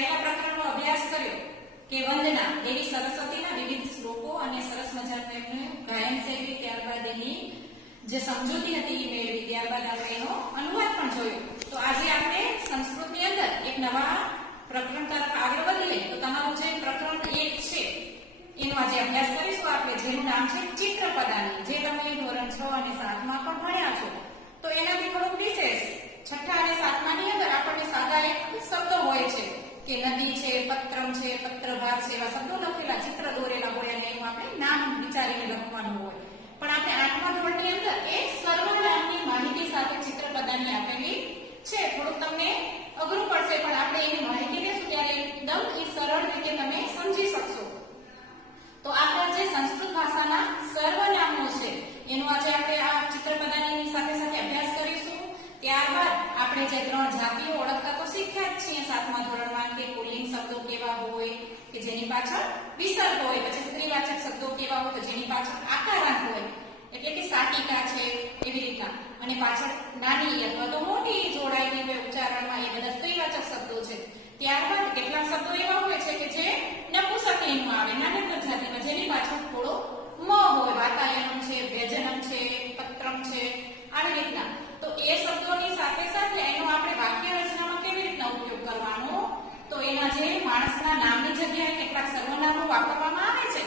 પહેલા પ્રકરણનો અભ્યાસ કર્યો કે વંદના દેવી સરસ્વતીના વિવિધ શ્લોકો અને સરસ મજાનું એમનું ગાયન શૈલી, ત્યારબાદ એની જે સમજૂતી હતી એ મેળવી, ત્યારબાદ આપણે એનો અનુવાદ પણ જોયો. તો આજે આપણે સંસ્કૃતની અંદર એક નવા પ્રકરણ તરફ આગળ વધીએ. તો તમારું જે પ્રકરણ 1 છે એનો આજે અભ્યાસ કરીશું આપણે, જેનું નામ છે ચિત્રપદાની, જે તમે ધોરણ 6 અને 7 માં પણ ભણ્યા છો. તો એનાથી થોડુંક વિશેષ 6ઠા અને 7મા ની અંદર આપણને સાદા એક શબ્દો હોય છે કે નદી છે, પત્રમ છે, પત્રભાર છે, એવા શબ્દો લખેલા, ચિત્ર દોરેલા હોય અને એનું આપણે નામ વિચારીને લખવાનું હોય. પણ આપણે 8મા ધોરણની અંદર એ સર્વનામની માહિતી સાથે ચિત્રપદાની આપેલી છે. થોડુંક તમને અઘરું પડશે પણ આપણે એની માહિતી લેશું ત્યારે એકદમ સરળ રીતે તમે સમજી શકશો. તો આપણા જે સંસ્કૃત ભાષાના સર્વનામો છે એનો આજે આપણે આ ચિત્રપદાની સાથે સાથે અભ્યાસ કરીશું. ત્યારબાદ આપણે જે 3 જાતિઓ ઓળખતા તો શીખ્યા જ છીએ 7મા ધોરણમાં કે પુલ્લિંગ શબ્દો કેવા હોય કે જેની પાછળ વિસર્ગ હોય, પછી સ્ત્રીવાચક શબ્દો કેવા હોય તો જેની પાછળ આકારાંત હોય, એટલે કે સાટિકા છે એવી રીતના, અને પાછળ નાની અથવા તો મોટી જોડાયેલી હોય ઉચ્ચારણમાં, એ બધા સ્ત્રીવાચક શબ્દો છે. ત્યારબાદ કેટલાક શબ્દો એવા હોય છે કે જે નપુંસકલિંગમાં આવે, નાનકડ જાતિમાં, જેની પાછળ થોડો મ હોય, વાતાયનમ છે, વ્યજનમ છે, પત્રમ છે, આવી રીતના. તો એ શબ્દોની સાથે સાથે એનો આપણે વાક્ય રચનામાં કેવી રીતના ઉપયોગ કરવાનો, તો એના જે માણસના નામની જગ્યાએ કેટલાક સર્વનામો વાપરવામાં આવે છે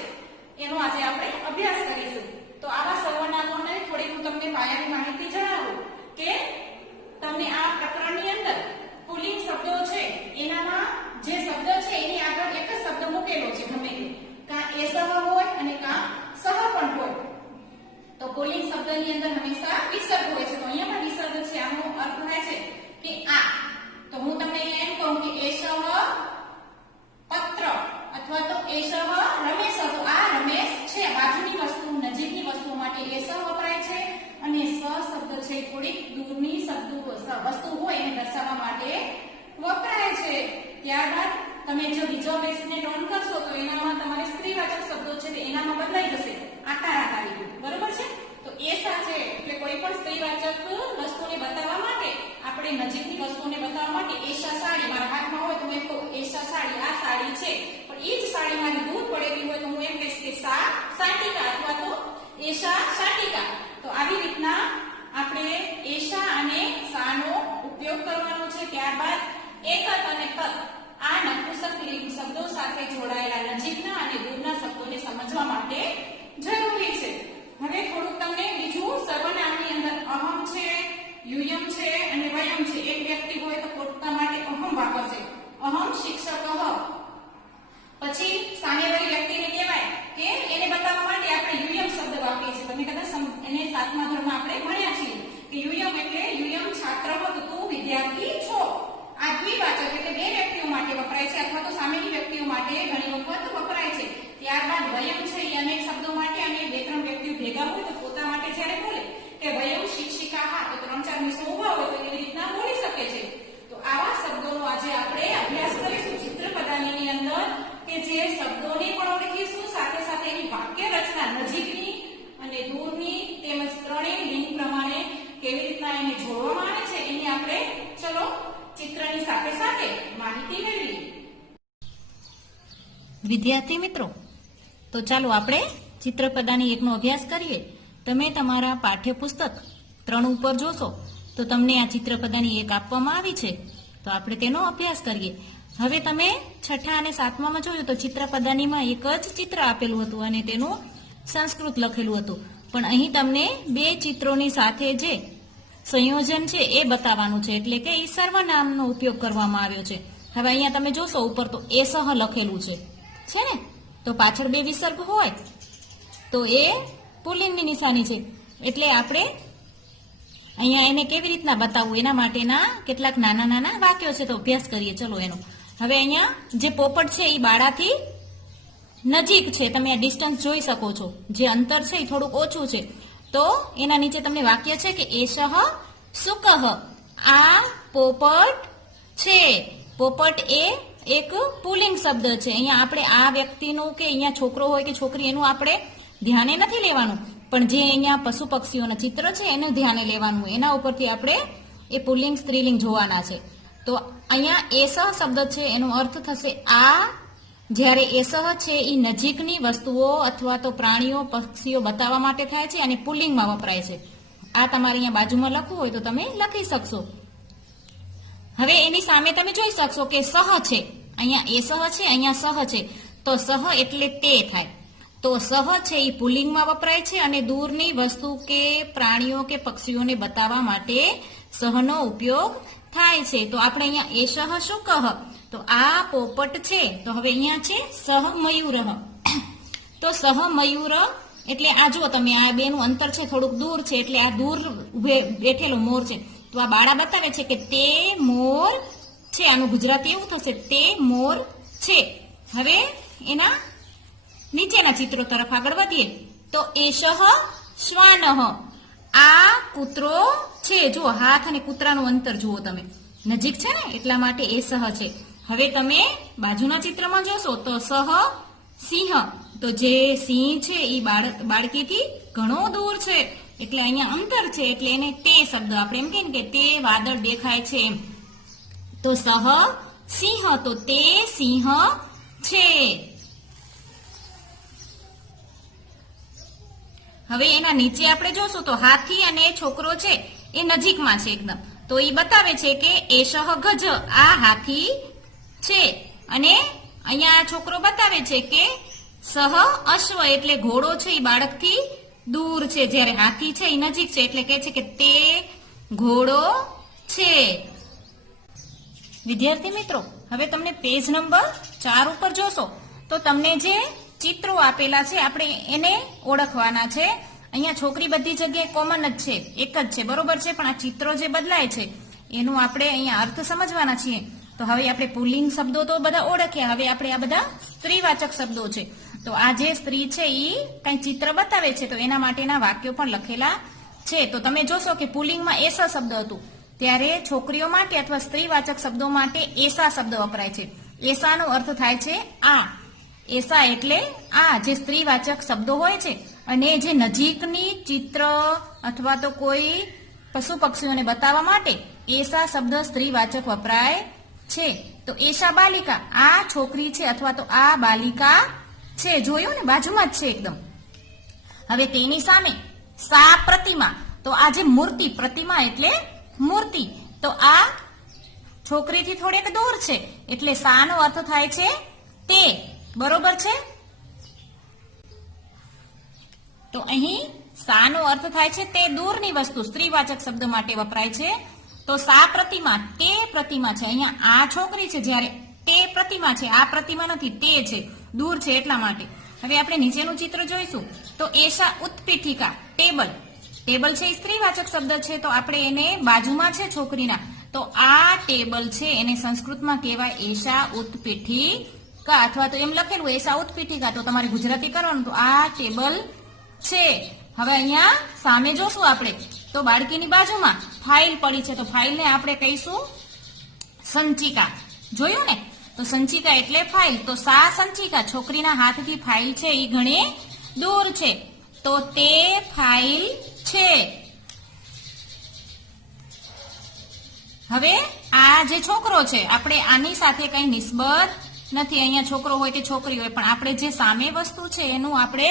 એનો આજે આપણે અભ્યાસ કરીશું. તો આવા સર્વનામોને થોડીક હું તમને પાયાની માહિતી જણાવું કે તમને આ પ્રકરણની અંદર પુલ્લિંગ શબ્દો છે એનામાં જે શબ્દ છે એની આગળ એક જ શબ્દ મૂકેલો છે, ગમે તે, કાં એસહ હોય અને કાં સહ પણ હોય. તો પુલ્લિંગ શબ્દની અંદર હંમેશા વિસર્ગ હોય છે. તો અહીંયા પણ વિસર્ગ છે, આનો અર્થ થાય છે કે આ. તો હું તમને અહીંયા એમ કહું કે એષઃ પત્ર અથવા તો એષઃ રમેશ. તો આ રમેશ છે, બાજુની વસ્તુ, નજીકની વસ્તુ માટે એષઃ વપરાય છે, અને સ શબ્દ છે થોડીક દૂરની વસ્તુ હોય એને દર્શાવવા માટે વપરાય છે. ત્યારબાદ તમે જો બીજો બેસને નોંધ કરશો તો એનામાં તમારે સ્ત્રીવાચક શબ્દો છે તે એનામાં બદલાઈ જશે, આકારાંત આવી ગયું, બરોબર છે. તો એષા છે એટલે કોઈ પણ સ્ત્રીવાચક વસ્તુને બતાવવા માટે, આપણે નજીકની વસ્તુને બતાવવા માટે એષા સાડી, મારા હાથમાં હોય તો હું એમ કહું એષા સાડી, આ સાડી છે. પણ એ જ સાડી મારી દૂર પડેલી હોય તો હું એમ કહીશ કે સા સાટિકા અથવા તો એષા શાટિકા. તો આવી રીતના આપણે એષા અને સાનો ઉપયોગ કરવાનો છે. ત્યારબાદ એકત અને તત, આ નપુંસકલિંગ શબ્દો સાથે જોડાયેલા નજીકના અને દૂરના શબ્દોને સમજવા માટે જરૂરી છે. હવે થોડુંક તમને બીજું સર્વનામની અંદર અહમ છે, યુયમ છે અને વયમ છે. એક વ્યક્તિ હોય તો પોતા માટે અહમ વાપરશે, અહમ શિક્ષક. પછી સામેવાળી વ્યક્તિને કહેવાય કે એને બતાવવા માટે આપણે યુયમ શબ્દ વાપરીએ છીએ. તમે કદાચ એને 7મા ધોરણમાં આપણે ભણ્યા છીએ કે યુયમ એટલે યુયમ છાત્ર, તું વિદ્યાર્થી છો. આ દ્વિવાચક એટલે બે વ્યક્તિઓ માટે વપરાય છે અથવા તો સામેની વ્યક્તિઓ માટે ઘણી વખત વપરાય છે. ત્યારબાદ વયમ છે એ અનેક શબ્દો માટે, અને 2-3 વ્યક્તિઓ ભેગા હોય તો પોતા માટે જ્યારે બોલે કે વયમ શિક્ષિકાઃ, તો 3-4 મિનિટ ઉભા હોય તો એવી રીતના બોલી શકે છે. તો આવા શબ્દોનો આજે આપણે અભ્યાસ કરીશું ચિત્રપદાની અંદર, કે જે શબ્દોને પણ ઓળખીશું, સાથે સાથે એની વાક્ય રચના નજીકની અને દૂરની તેમજ ત્રણેય લિંગ પ્રમાણે કેવી રીતના એને જોડવામાં આવે છે એની આપણે ચલો ચિત્રની સાથે સાથે માહિતી મેળવીએ. વિદ્યાર્થી મિત્રો, તો ચાલો આપણે ચિત્રપદાની 1નો અભ્યાસ કરીએ. તમે તમારા પાઠ્યપુસ્તક 3 ઉપર જોશો તો તમને આ ચિત્રપદાની 1 આપવામાં આવી છે. તો આપણે તેનો અભ્યાસ કરીએ. હવે તમે 6ઠા અને 7મામાં જોયું તો ચિત્રપદાનીમાં એક જ ચિત્ર આપેલું હતું અને તેનું સંસ્કૃત લખેલું હતું. પણ અહીં તમને 2 ચિત્રોની સાથે જે સંયોજન છે એ બતાવવાનું છે, એટલે કે એ સર્વનામનો ઉપયોગ કરવામાં આવ્યો છે. હવે અહીંયા તમે જોશો ઉપર તો એષઃ લખેલું છે ને, તો પાછળ 2 વિસર્ગ હોય તો એ પુલ્લિંગની નિશાની છે. એટલે આપણે અહીંયા એને કેવી રીતના બતાવવું એના માટેના કેટલાક નાના નાના વાક્યો છે, તો અભ્યાસ કરીએ ચલો એનો. હવે અહીંયા જે પોપટ છે એ બાળાથી નજીક છે, તમે આ ડિસ્ટન્સ જોઈ શકો છો, જે અંતર છે એ થોડુંક ઓછું છે. તો એના નીચે તમને વાક્ય છે કે એષઃ સુકઃ, આ પોપટ છે. પોપટ એ એક પુલ્લિંગ શબ્દ છે. અહીંયા આપણે આ વ્યક્તિનું કે અહીંયા છોકરો હોય કે છોકરી એનું આપણે ધ્યાને નથી લેવાનું, પણ જે અહીંયા પશુ પક્ષીઓના ચિત્ર છે એને ધ્યાને લેવાનું. એના ઉપરથી આપણે એ પુલ્લિંગ સ્ત્રીલિંગ જોવાના છે. તો અહીંયા એસહ શબ્દ છે એનો અર્થ થશે આ. જ્યારે એસહ છે એ નજીકની વસ્તુઓ અથવા તો પ્રાણીઓ પક્ષીઓ બતાવવા માટે થાય છે અને પુલ્લિંગમાં વપરાય છે. આ તમારે અહીંયા બાજુમાં લખવું હોય તો તમે લખી શકશો. હવે એની સામે તમે જોઈ શકશો કે સહ છે. અહીંયા એસહ છે, અહીંયા સહ છે. તો સહ એટલે તે થાય. તો સહ છે એ પુલ્લિંગમાં વપરાય છે અને દૂરની વસ્તુ કે પ્રાણીઓ કે પક્ષીઓને બતાવવા માટે સહનો ઉપયોગ થાય છે. તો આપણે અહીંયા એસહ શું કહ? તો આ પોપટ છે. તો હવે અહીંયા છે સહ મયુર. તો સહ મયુર એટલે આ જુઓ તમે, આ બેનું અંતર છે થોડુંક દૂર છે, એટલે આ દૂર બેઠેલો મોર છે. તો આ બાળા બતાવે છે કે તે મોર છે. આનું ગુજરાતી એવું થશે, તે મોર છે. હવે એના નીચેના ચિત્રો તરફ આગળ વધીએ તો એશહ શ્વાનઃ. આ કૂતરો છે. જુઓ હાથ અને કૂતરાનું અંતર જુઓ તમે, નજીક છે ને એટલા માટે એશહ છે. હવે તમે બાજુના ચિત્રમાં જોશો તો સહ સિંહ. તો જે સિંહ છે એ બાળકીથી ઘણો દૂર છે, એટલે અહીંયા અંતર છે, એટલે એને તે શબ્દ આપણે એમ કહીએ કે તે વાદળ દેખાય છે એમ. તો સહ સિંહ, તો તે સિંહ છે. હવે એના નીચે આપણે જોશું તો હાથી અને છોકરો છે એ નજીકમાં છે એકદમ. તો એ બતાવે છે કે એશહ ગજ, આ હાથી છે. અને અહીંયા છોકરો બતાવે છે કે સહ અશ્વ એટલે ઘોડો છે એ બાળકથી દૂર છે, જ્યારે હાથી છે એ નજીક છે, એટલે કહે છે કે તે ઘોડો છે. વિદ્યાર્થી મિત્રો, હવે તમને પેજ નંબર 4 ઉપર જોશો તો તમને જે ચિત્રો આપેલા છે આપણે એને ઓળખવાના છે. અહીંયા છોકરી બધી જગ્યાએ કોમન જ છે, એક જ છે, બરોબર છે, પણ આ ચિત્રો જે બદલાય છે એનું આપણે અહીંયા અર્થ સમજવાના છીએ. તો હવે આપણે પુલ્લિંગ શબ્દો તો બધા ઓળખ્યા, હવે આપણે આ બધા સ્ત્રીવાચક શબ્દો છે. તો આ જે સ્ત્રી છે એ કઈ ચિત્ર બતાવે છે તો એના માટેના વાક્યો પણ લખેલા છે. તો તમે જોશો કે પુલ્લિંગમાં એસા શબ્દ હતું, ત્યારે છોકરીઓ માટે અથવા સ્ત્રીવાચક શબ્દો માટે એસા શબ્દ વપરાય છે. એસાનો અર્થ થાય છે આ. એસા એટલે આ જે સ્ત્રીવાચક શબ્દો હોય છે, અને જે નજીકની ચિત્ર અથવા તો કોઈ પશુ પક્ષીઓને બતાવવા માટે એસા શબ્દ સ્ત્રીવાચક વપરાય છે. તો એશા બાલિકા, આ છોકરી છે અથવા તો આ બાલિકા છે. જોયું ને, બાજુમાં જ છે એકદમ. હવે તેની સામે સા પ્રતિમા, તો આ જે મૂર્તિ, પ્રતિમા એટલે મૂર્તિ, તો આ છોકરીથી થોડેક દૂર છે, એટલે સાનો અર્થ થાય છે તે, બરોબર છે. તો અહીં સાનો અર્થ થાય છે તે દૂરની વસ્તુ, સ્ત્રીવાચક શબ્દ માટે વપરાય છે. તો સા પ્રતિમા, તે પ્રતિમા છે. અહીંયા આ છોકરી છે, જ્યારે તે પ્રતિમા છે, આ પ્રતિમા નથી, તે છે, દૂર છે એટલા માટે. હવે આપણે નીચેનું ચિત્ર જોઈશું તો એશા ઉત્પીઠિકા, ટેબલ. ટેબલ છે એ સ્ત્રીવાચક શબ્દ છે, તો આપણે એને બાજુમાં છે છોકરીના, તો આ ટેબલ છે એને સંસ્કૃતમાં કહેવાય એશા ઉત્પીઠિકા, અથવા તો એમ લખેલું એશા ઉત્પીઠિકા. તો તમારે ગુજરાતી કરવાનું, તો આ ટેબલ છે. હવે અહીંયા સામે જોશું આપણે તો બાળકીની બાજુમાં ફાઇલ પડી છે, તો ફાઇલને આપણે કહીશું સંચિકા. જોયું ને, તો સંચિકા એટલે ફાઇલ. તો સા સંચિકા, છોકરીના હાથથી ફાઇલ છે એ ઘણી દૂર છે, તો તે ફાઇલ છે. હવે આ જે છોકરો છે આપણે આની સાથે કઈ નિસ્બત નથી, અહીંયા છોકરો હોય કે છોકરી હોય, પણ આપણે જે સામે વસ્તુ છે એનું આપણે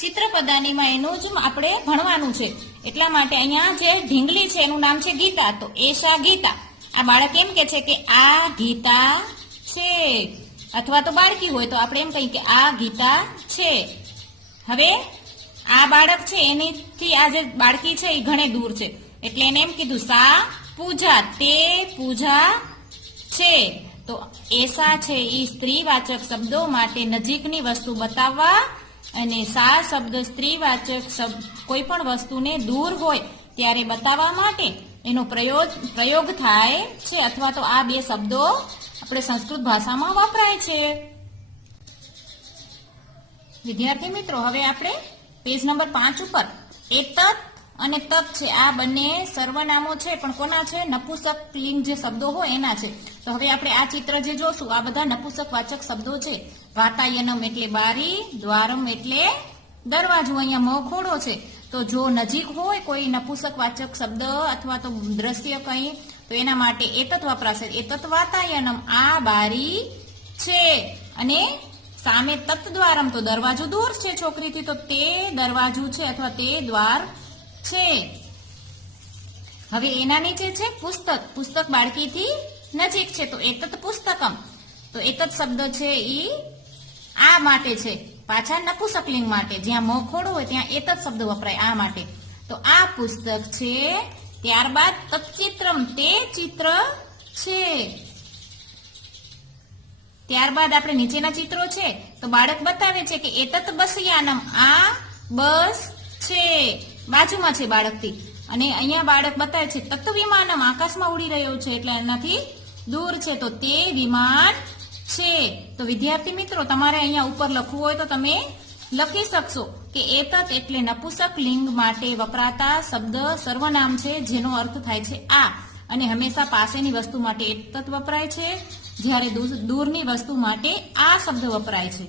ચિત્રપદાનીમાં એનું જ આપણે ભણવાનું છે. એટલા માટે અહીંયા જે ઢીંગલી છે એનું નામ છે ગીતા, તો એશા ગીતા. આ બાળક એમ કે છે કે આ ગીતા છે, અથવા તો બાળકી હોય તો આપણે એમ કહીએ કે આ ગીતા છે. હવે આ બાળક છે એનીથી આ જે બાળકી છે એ ઘણે દૂર છે, એટલે એને એમ કીધું સા પૂજા, તે પૂજા છે. તો એસા છે એ સ્ત્રીવાચક શબ્દો માટે નજીકની વસ્તુ બતાવવા, અને સા શબ્દ સ્ત્રીવાચક શબ્દ કોઈ પણ વસ્તુને દૂર હોય ત્યારે બતાવવા માટે એનો પ્રયોગ થાય છે, અથવા તો આ બે શબ્દો આપણે સંસ્કૃત ભાષામાં વપરાય છે. વિદ્યાર્થી મિત્રો, હવે આપણે પેજ નંબર 5 ઉપર એતત અને તત છે, આ બંને સર્વનામો છે, પણ કોના છે? નપુંસક લિંગ જે શબ્દો હોય એના છે. તો હવે આપણે આ ચિત્ર જે જોશું આ બધા નપુંસક વાચક શબ્દો છે. વાતાયનમ એટલે બારી, દ્વારમ એટલે દરવાજો, અહીંયા મખોડો છે. તો જો નજીક હોય કોઈ નપુંસક વાચક શબ્દ અથવા તો દ્રશ્ય કંઈ, તો તો એના માટે એતત વપરાશે. એતત વાતાયનમ, આ બારી છે. અને સામે તત દ્વારમ, તો દરવાજો દૂર છે છોકરીથી, તો તે દરવાજું છે અથવા તે દ્વાર છે. હવે એના નીચે છે પુસ્તક. પુસ્તક બાળકીથી નજીક છે, તો એતત પુસ્તકમ. તો એતત શબ્દ છે ઈ આ માટે છે, પાછા નપુસકલિંગ માટે. જ્યાં મ ખોડો હોય ત્યાં એતત શબ્દ વપરાય આ માટે. તો આ પુસ્તક છે. ત્યારબાદ તત્ચિત્રમ, તે ચિત્ર છે. ત્યારબાદ આપણે નીચેના ચિત્રો છે તો બાળક બતાવે છે કે એતત બસયાનમ, આ બસ છે. બાજુમાં છે બાળકથી. અને અહીંયા બાળક બતાવે છે તત્ વિમાનમ, આકાશમાં ઉડી રહ્યો છે એટલે એનાથી દૂર છે, તો તે વિમાન છે. તો વિદ્યાર્થી મિત્રો, તમારે અહીંયા ઉપર લખવું હોય તો તમે લખી શકશો કે એતત એટલે નપુસક લિંગ માટે વપરાતા શબ્દ સર્વનામ છે, જેનો અર્થ થાય છે આ. અને હંમેશા પાસેની વસ્તુ માટે એતત વપરાય છે, જ્યારે દૂરની વસ્તુ માટે આ શબ્દ વપરાય છે.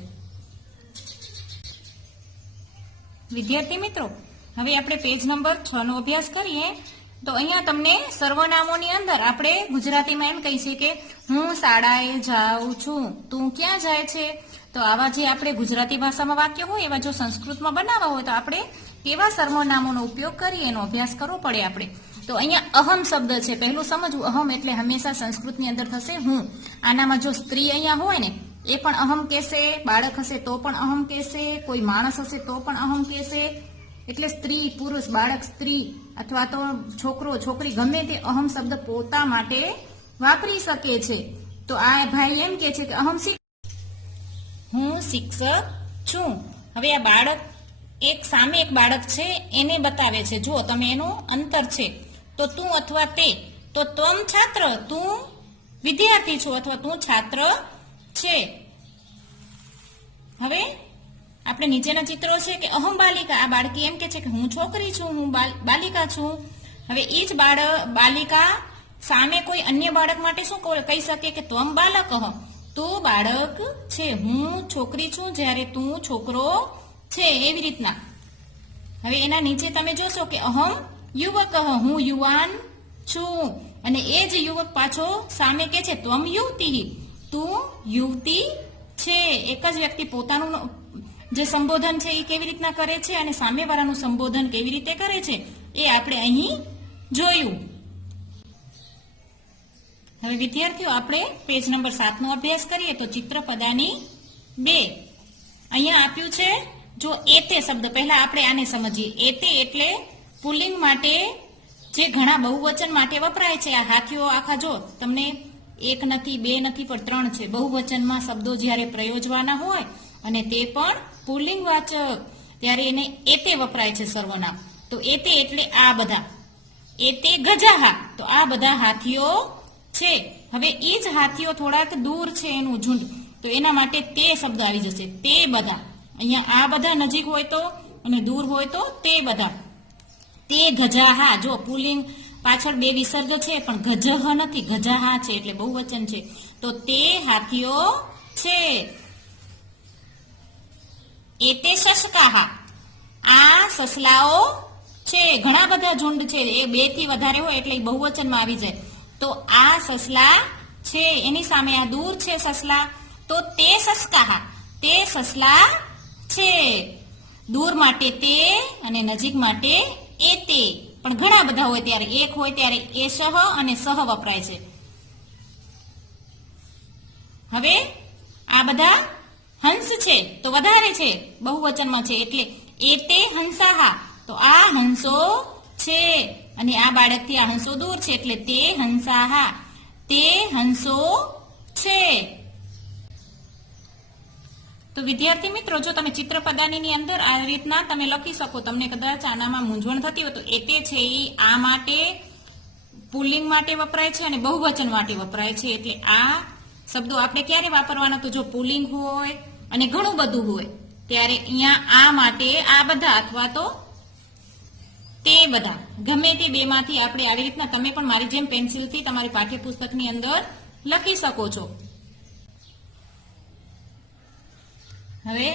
વિદ્યાર્થી મિત્રો, હવે આપણે પેજ નંબર 6 નો અભ્યાસ કરીએ. તો અહીંયા તમને સર્વનામોની અંદર આપણે ગુજરાતીમાં એમ કહી છે કે હું શાળાએ જાઉં છું, તું ક્યાં જાય છે. તો આવા જે આપણે ગુજરાતી ભાષામાં વાક્ય હોય એવા જો સંસ્કૃતમાં બનાવવા હોય તો આપણે કેવા સર્વનામોનો ઉપયોગ કરીએ એનો અભ્યાસ કરવો પડે આપણે. તો અહીંયા અહમ શબ્દ છે, પહેલું સમજવું. અહમ એટલે હંમેશા સંસ્કૃતની અંદર થશે હું. આનામાં જો સ્ત્રી અહીંયા હોય ને એ પણ અહમ કહેશે, બાળક હશે તો પણ અહમ કહેશે, કોઈ માણસ હશે તો પણ અહમ કહેશે. એટલે સ્ત્રી, પુરુષ, બાળક, સ્ત્રી અથવા તો છોકરો, છોકરી, ગમે તે અહમ શબ્દ પોતા માટે વાપરી શકે છે. તો આ ભાઈ એમ કે છે કે અહમ હું શિક્ષક છું. હવે આ બાળક સામે એક બાળક છે એને બતાવે છે. જુઓ તમે, એનું અંતર છે. તો તું અથવા તે, તો ત્વમ છાત્ર, તું વિદ્યાર્થી છો અથવા તું છાત્ર છે. હવે આપણે નીચેના ચિત્રો છે કે અહમ બાલિકા, આ બાળકી એમ કે છે કે હું છોકરી છું, હું બાલિકા છું. હવે એ જ બાલિકા સામે કોઈ અન્ય બાળક માટે શું કહી શકે કે ત્વમ બાલક, તું બાળક છે, હું છોકરી છું જ્યારે તું છોકરો છે, એવી રીતના. હવે એના નીચે તમે જોશો કે અહમ યુવક, હું યુવાન છું. અને એ જ યુવક પાછો સામે કે છે ત્વમ યુવતી, તું યુવતી છે. એક જ વ્યક્તિ પોતાનું જે સંબોધન છે એ કેવી રીતના કરે છે અને સામેવાળાનું સંબોધન કેવી રીતે કરે છે એ આપણે અહીં જોયું. હવે વિદ્યાર્થીઓ, આપણે પેજ નંબર 7 નો અભ્યાસ કરીએ. તો ચિત્રપદાની 2 અહીંયા આપ્યું છે. જો એતે શબ્દ, પહેલા આપણે આને સમજીએ. એતે એટલે પુલ્લિંગ માટે જે ઘણા બહુવચન માટે વપરાય છે. આ હાથીઓ આખા જો તમને 1 નથી, 2 નથી, પણ 3 છે. બહુવચનમાં શબ્દો જ્યારે પ્રયોજવાના હોય અને તે પણ પુલ્લિંગવાચક, ત્યારે એને એતે વપરાય છે સર્વનામ. તો એતે એટલે આ બધા. એતે ગજાહા, તો આ બધા હાથીઓ છે. હવે એ જ હાથીઓ થોડાક દૂર છે એનું ઝુંડ, તો એના માટે તે શબ્દ આવી જશે. તે બધા. અહીંયા આ બધા નજીક હોય તો અને દૂર હોય તો તે બધા. તે ગજાહા, જો પુલ્લિંગ પાછળ 2 વિસર્ગ છે પણ ગજહ નથી, ગજાહા છે એટલે બહુવચન છે. તો તે હાથીઓ છે. એતે શશકાહા, આ સસલાઓ છે. ઘણા બધા ઝુંડ છે, એ 2 થી વધારે હોય એટલે બહુવચનમાં આવી જાય. તો આ સસલા છે, એની સામે આ દૂર છે સસલા, તો તે સસકાહા, તે સસલા છે. દૂર માટે તે અને નજીક માટે એતે. પણ ઘણા બધા હોય ત્યારે, એક હોય ત્યારે એશહ અને સહ વપરાય છે. હવે આ બધા હંસ છે તો વધારે છે, બહુવચનમાં છે એટલે એતે હંસાહા, તો આ હંસો છે. અને આ બાળકથી આ હંસો દૂર છે એટલે તે હંસાહા, તે હંસો છે. તો વિદ્યાર્થી મિત્રો, જો તમે ચિત્રપદાની અંદર આ રીતના તમે લખી શકો. તમને કદાચ આનામાં મૂંઝવણ થતી હોય તો એતે છે એ આ માટે પુલ્લિંગ માટે વપરાય છે અને બહુવચન માટે વપરાય છે. એટલે આ શબ્દો આપણે ક્યારે વાપરવાના, તો જો પુલ્લિંગ હોય અને ઘણું બધું હોય ત્યારે અહીંયા આ માટે આ બધા અથવા તો તે બધા, ગમે તે 2 માંથી આપણે આવી રીતના તમે પણ મારી જેમ પેન્સિલથી તમારી પાઠ્યપુસ્તકની અંદર લખી શકો છો. હવે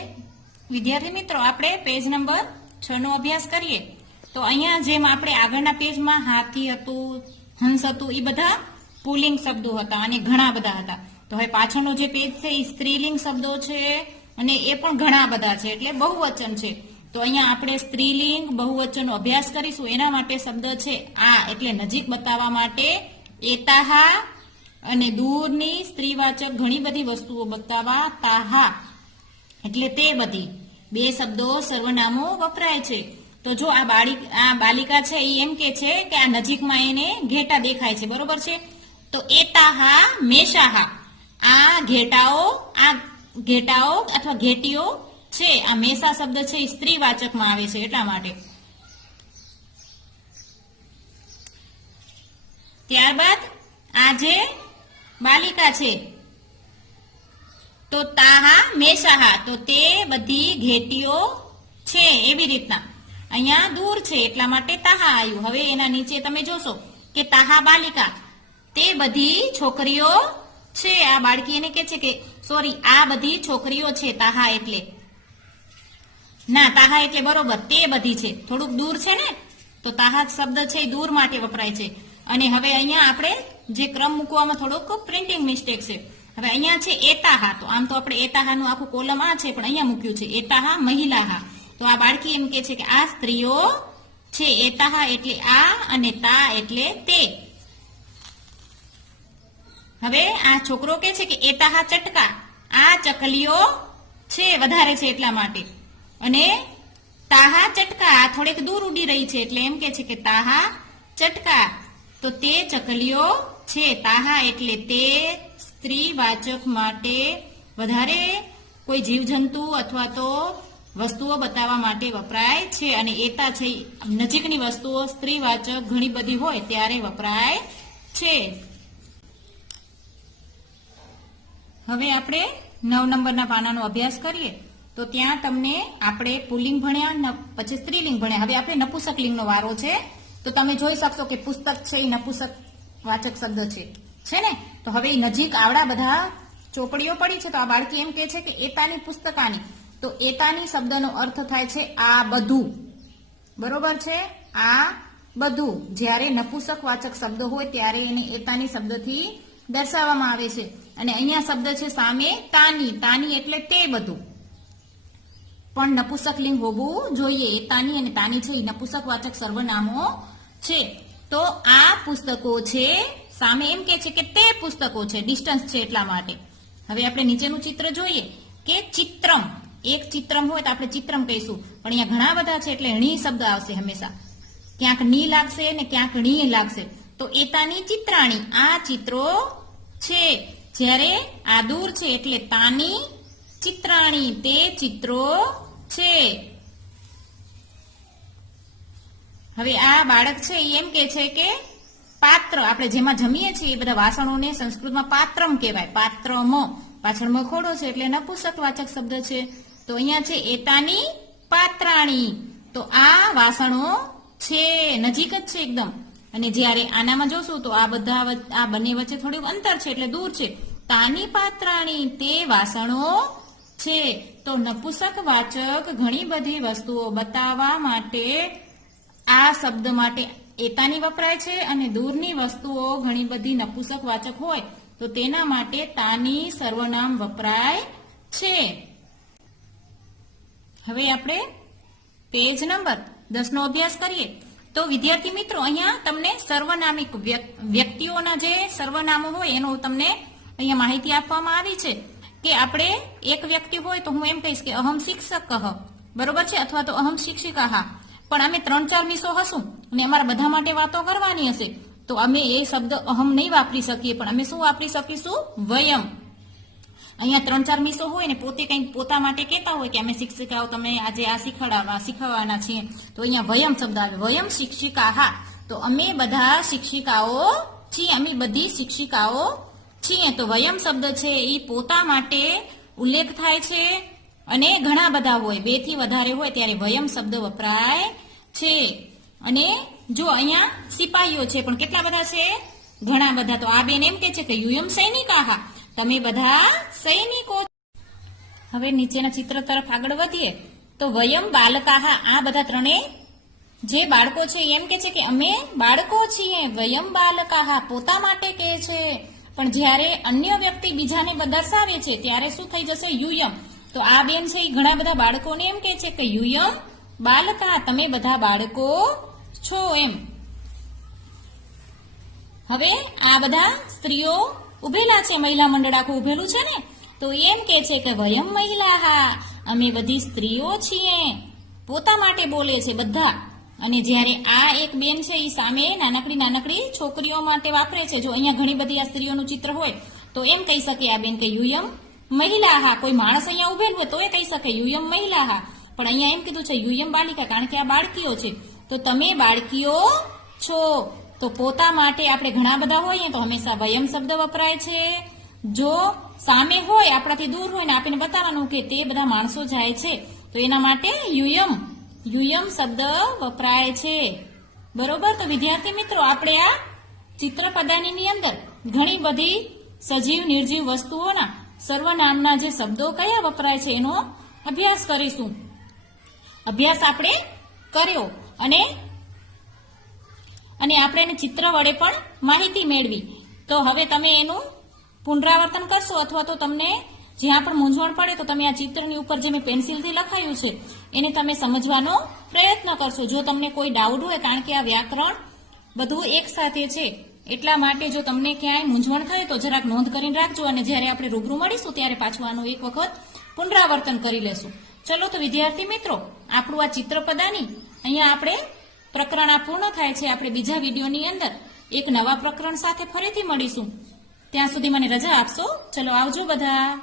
વિદ્યાર્થી મિત્રો, આપણે પેજ નંબર 6 નો અભ્યાસ કરીએ. તો અહીંયા જેમ આપણે આગળના પેજમાં હાથી હતું, હંસ હતું, એ બધા પુલ્લિંગ શબ્દો હતા અને ઘણા બધા હતા. તો હવે પાછળનો જે પેજ છે એ સ્ત્રીલિંગ શબ્દો છે અને એ પણ ઘણા બધા છે, એટલે બહુવચન છે. તો અહીંયા આપણે સ્ત્રીલિંગ બહુવચનનો અભ્યાસ કરીશું. એના માટે શબ્દ છે આ, એટલે નજીક બતાવવા માટે એતાહા, અને દૂરની સ્ત્રીવાચક ઘણી બધી વસ્તુઓ બતાવવા તાહા, એટલે તે બધી. બે શબ્દો સર્વનામો વપરાય છે. તો જો આ બાલિકા છે એ એમ કે છે કે આ નજીકમાં એને ઘેટા દેખાય છે, બરોબર છે. તો એતાહા મેષાહા, આ ઘેટાઓ અથવા ઘેટીઓ છે. આ મેષા શબ્દ છે એ સ્ત્રીવાચકમાં આવે છે, એટલા માટે. ત્યારબાદ આ જે બાલિકા છે તો તાહા મેષાહા, તો તે બધી ઘેટીઓ છે, એવી રીતના. અહીંયા દૂર છે એટલા માટે તાહા આવ્યું. હવે એના નીચે તમે જોશો કે તાહા બાલિકા, તે બધી છોકરીઓ છે. આ બાળકી એને કે છે કે સોરી, આ બધી છોકરીઓ છે. તાહા એટલે ના, તાહા એટલે બરોબર, તે બધી છે. થોડુંક દૂર છે ને, તો તાહા શબ્દ છે એ દૂર માટે વપરાય છે. અને હવે અહીંયા આપણે જે ક્રમ મૂકવામાં થોડોક પ્રિન્ટિંગ મિસ્ટેક છે. હવે અહીંયા છે એતાહા, તો આમ તો આપણે એતાહાનું આખું કોલમ આ છે, પણ અહીંયા મૂક્યું છે એતાહા મહિલાહા. તો આ બાળકી એમ કે છે કે આ સ્ત્રીઓ છે. એતાહા એટલે આ અને તા એટલે તે. હવે આ છોકરો કે છે કે એતાહા ચટકા, આ ચકલીઓ છે વધારે છે એટલા માટે. અને તાહા ચટકા, આ થોડીક દૂર ઉડી રહી છે એટલે એમ કે છે કે તાહા ચટકા, તો તે ચકલીઓ છે. તાહા એટલે તે, સ્ત્રીવાચક માટે વધારે કોઈ જીવજંતુ અથવા તો વસ્તુઓ બતાવવા માટે વપરાય છે. અને એતા છે નજીકની વસ્તુઓ સ્ત્રીવાચક ઘણી બધી હોય ત્યારે વપરાય છે. હવે આપણે 9 નંબરના પાનાનો અભ્યાસ કરીએ. તો ત્યાં તમને આપણે પુલ્લિંગ ભણ્યા, પછી સ્ત્રીલિંગ ભણ્યા. હવે આપણે નપુંસકલિંગનો વારો છે. તો તમે જોઈ શકશો કે પુસ્તક છે એ નપુંસક વાચક શબ્દ છે ને. તો હવે નજીક આવડા બધા ચોપડીઓ પડી છે. તો આ બાળકી એમ કે છે કે એતાની પુસ્તકાની, તો એતાની શબ્દનો અર્થ થાય છે આ બધું, બરોબર છે. આ બધું જ્યારે નપુંસક વાચક શબ્દ હોય ત્યારે એને એતાની શબ્દથી દર્શાવવામાં આવે છે. અને અહીંયા શબ્દ છે સામે તાની, તાની એટલે તે બધું, પણ નપુંસક લિંગ હોવું જોઈએ. એતાની અને તાની છે એ નપુંસક વાચક સર્વનામો છે. તો આ પુસ્તકો છે, સામે એમ કે છે કે તે પુસ્તકો છે, ડિસ્ટન્સ છે એટલા માટે. હવે આપણે નીચેનું ચિત્ર જોઈએ કે ચિત્રમ, એક ચિત્રમ હોય તો આપણે ચિત્રમ કહીશું, પણ અહીંયા ઘણા બધા છે એટલે ણી શબ્દ આવશે હંમેશા. ક્યાંક ની લાગશે ને ક્યાંક ણી લાગશે. તો એતાની ચિત્રાણી, આ ચિત્રો છે. જ્યારે આ દૂર છે એટલે તાની ચિત્રાણી, તે ચિત્રો છે. હવે આ બાળક છે એ એમ કે છે કે પાત્ર, આપણે જેમાં જમીએ છીએ એ બધા વાસણોને સંસ્કૃતમાં પાત્રમ કહેવાય. પાત્રમ, પાછળ મખોડો છે એટલે નપુંસક વાચક શબ્દ છે. તો અહીંયા છે એતાની પાત્રાણી, તો આ વાસણો છે, નજીક જ છે એકદમ. અને જ્યારે આનામાં જોશું તો આ બંને વચ્ચે થોડું અંતર છે એટલે દૂર છે. તાની પાત્રાણી, તે વાસણો છે. તો નપુંસક વાચક ઘણી બધી વસ્તુઓ બતાવવા માટે આ શબ્દ માટે એતાની વપરાય છે. અને દૂરની વસ્તુઓ ઘણી બધી નપુંસક વાચક હોય તો તેના માટે તાની સર્વનામ વપરાય છે. હવે આપણે પેજ નંબર 10 નો અભ્યાસ કરીએ. તો વિદ્યાર્થી મિત્રો, અહીંયા તમને સર્વનામિક વ્યક્તિઓના જે સર્વનામો હોય એનો તમને અહીંયા માહિતી આપવામાં આવી છે. કે આપણે એક વ્યક્તિ હોય તો હું એમ કહીશ કે અહમ શિક્ષક, બરોબર છે, અથવા તો અહમ શિક્ષિકા. પણ અમે 3-4 મિસો હશું અને અમારા બધા માટે વાતો કરવાની હશે તો અમે એ શબ્દ અહમ નહીં વાપરી શકીએ, પણ અમે શું વાપરી શકીશું? વયમ. અહીંયા 3-4 મિસો હોય ને પોતે કંઈક પોતા માટે કહેતા હોય કે અમે શિક્ષિકાઓ તમને આજે આ શીખવાડવાના છીએ, તો અહીંયા વયમ શબ્દ આવે. વયમ શિક્ષિકા, તો અમે બધા શિક્ષિકાઓ છીએ, અમે બધી શિક્ષિકાઓ છીએ. તો વયમ શબ્દ છે એ પોતા માટે ઉલ્લેખ થાય છે. અને ઘણા બધા હોય, 2 થી વધારે હોય ત્યારે વયમ શબ્દ વપરાય છે. અને જો અહીંયા સિપાહીઓ છે પણ કેટલા બધા છે? ઘણા બધા. તો આ બેન એમ કે છે કે યુયમ સૈનિકા, તમે બધા સૈનિકો. હવે નીચેના ચિત્ર તરફ આગળ વધીએ તો વયમ બાલકાહા, આ બધા ત્રણેય જે બાળકો છે એમ કે છે કે અમે બાળકો છીએ, વયમ બાલકાહ પોતા માટે કહે છે. પણ જ્યારે અન્ય વ્યક્તિ બીજાને દર્શાવે છે ત્યારે શું થઈ જશે? યુયમ. તો આ બેન છે એ ઘણા બધા બાળકોને એમ કે છે કે યુયમ બાલકા તમે બધા બાળકો છો એમ. હવે આ બધા સ્ત્રીઓ ઉભેલા છે, મહિલા મંડળ આખું ઉભેલું છે ને, તો એમ કે છે કે વયમ મહિલા અમે બધી સ્ત્રીઓ છીએ. પોતા માટે બોલે છે બધા. અને જ્યારે આ એક બેન છે એ સામે નાનકડી છોકરીઓ માટે વાપરે છે. જો અહીંયા ઘણી બધી આ સ્ત્રીઓનું ચિત્ર હોય તો એમ કહી શકે આ બેન કે યુયમ મહિલા. કોઈ માણસ અહીંયા ઉભેલું હોય તો એ કહી શકે યુયમ મહિલા. પણ અહીંયા એમ કીધું છે યુયમ બાલિકા, કારણ કે આ બાળકીઓ છે. તો તમે બાળકીઓ છો. તો પોતા માટે આપણે ઘણા બધા હોઈએ તો હંમેશા વયમ શબ્દ વપરાય છે. જો સામે હોય આપણાથી દૂર હોય ને આપણને બતાવવાનું કે તે બધા માણસો જાય છે તો એના માટે યુયમ શબ્દ વપરાય છે. બરોબર. તો વિદ્યાર્થી મિત્રો આપણે આ ચિત્રપદાની અંદર ઘણી બધી સજીવ નિર્જીવ વસ્તુઓના સર્વનામના જે શબ્દો કયા વપરાય છે એનો અભ્યાસ કરીશું. અભ્યાસ આપણે કર્યો અને આપણે એને ચિત્ર વડે પણ માહિતી મેળવી. તો હવે તમે એનું પુનરાવર્તન કરશો અથવા તો તમને જ્યાં પણ મૂંઝવણ પડે તો તમે આ ચિત્રની ઉપર જે મેં પેન્સિલથી લખાયું છે એને તમે સમજવાનો પ્રયત્ન કરશો. જો તમને કોઈ ડાઉટ હોય, કારણ કે આ વ્યાકરણ બધું એક સાથે છે એટલા માટે જો તમને ક્યાંય મૂંઝવણ થાય તો જરાક નોંધ કરીને રાખજો અને જ્યારે આપણે રૂબરૂ મળીશું ત્યારે પાછું આનું એક વખત પુનરાવર્તન કરી લેશું. ચલો તો વિદ્યાર્થી મિત્રો આપણું આ ચિત્રપદાની અહીંયા આપણે પ્રકરણ આ પૂર્ણ થાય છે. આપણે બીજા વિડીયોની અંદર એક નવા પ્રકરણ સાથે ફરીથી મળીશું. ત્યાં સુધી મને રજા આપશો. ચલો આવજો બધા.